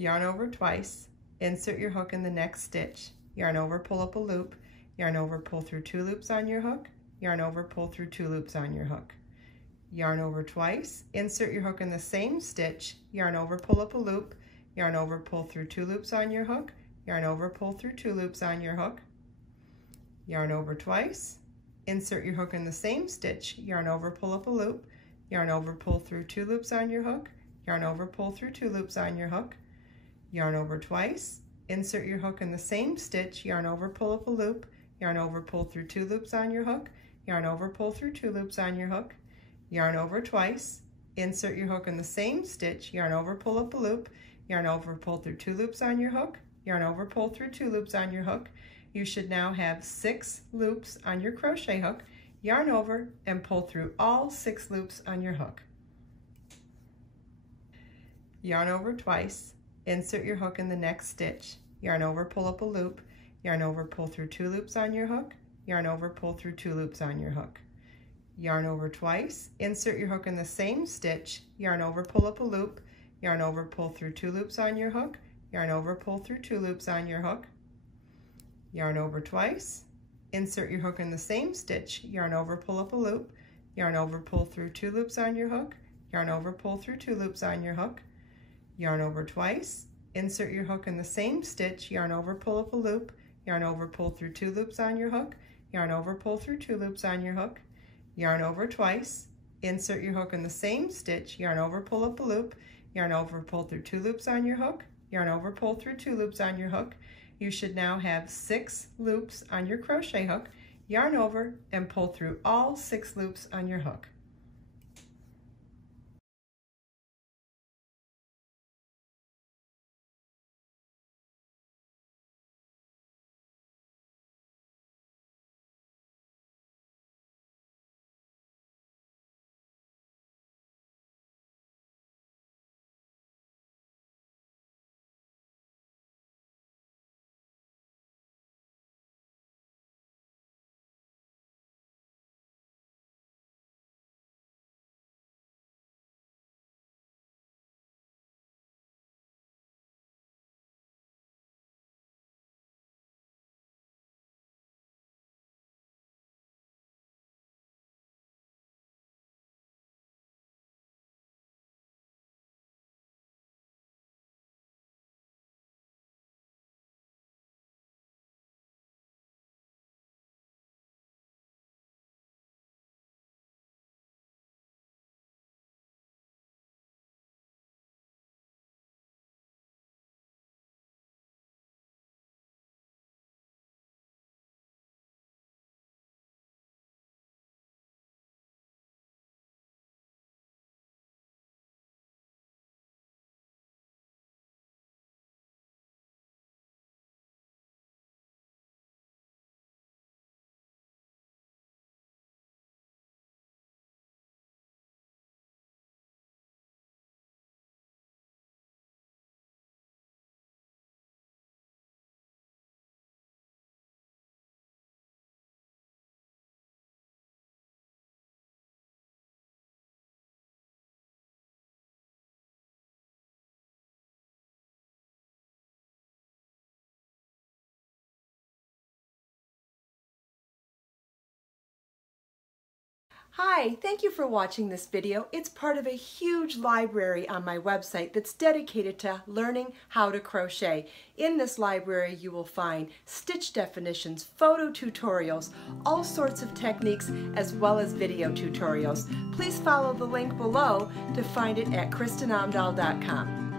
yarn over twice, insert your hook in the next stitch, yarn over, pull up a loop, yarn over, pull through 2 loops on your hook, yarn over, pull through 2 loops on your hook. Yarn over twice, insert your hook in the same stitch, yarn over, pull up a loop, yarn over, pull through 2 loops on your hook, yarn over, pull through 2 loops on your hook. Yarn over twice, insert your hook in the same stitch, yarn over, pull up a loop, yarn over, pull through 2 loops on your hook, yarn over, pull through 2 loops on your hook. Yarn over twice, insert your hook in the same stitch, yarn over, pull up a loop, yarn over, pull through 2 loops on your hook, yarn over, pull through 2 loops on your hook. Yarn over twice, insert your hook in the same stitch, yarn over, pull up a loop, yarn over, pull through 2 loops on your hook, yarn over, pull through 2 loops on your hook. You should now have 6 loops on your crochet hook. Yarn over and pull through all 6 loops on your hook. Yarn over twice, insert your hook in the next stitch, yarn over, pull up a loop, yarn over, pull through 2 loops on your hook, yarn over, pull through 2 loops on your hook. Yarn over twice, insert your hook in the same stitch, yarn over, pull up a loop, yarn over, pull through 2 loops on your hook, yarn over, pull through 2 loops on your hook. Yarn over twice, insert your hook in the same stitch, yarn over, pull up a loop, yarn over, pull through 2 loops on your hook, yarn over, pull through 2 loops on your hook. Yarn over twice, insert your hook in the same stitch, yarn over, pull up a loop, yarn over, pull through 2 loops on your hook, yarn over, pull through 2 loops on your hook. Yarn over twice, insert your hook in the same stitch, yarn over, pull up a loop, yarn over, pull through 2 loops on your hook, yarn over, pull through 2 loops on your hook. You should now have 6 loops on your crochet hook. Yarn over and pull through all 6 loops on your hook. Hi, thank you for watching this video. It's part of a huge library on my website that's dedicated to learning how to crochet. In this library you will find stitch definitions, photo tutorials, all sorts of techniques, as well as video tutorials. Please follow the link below to find it at KristinOmdahl.com.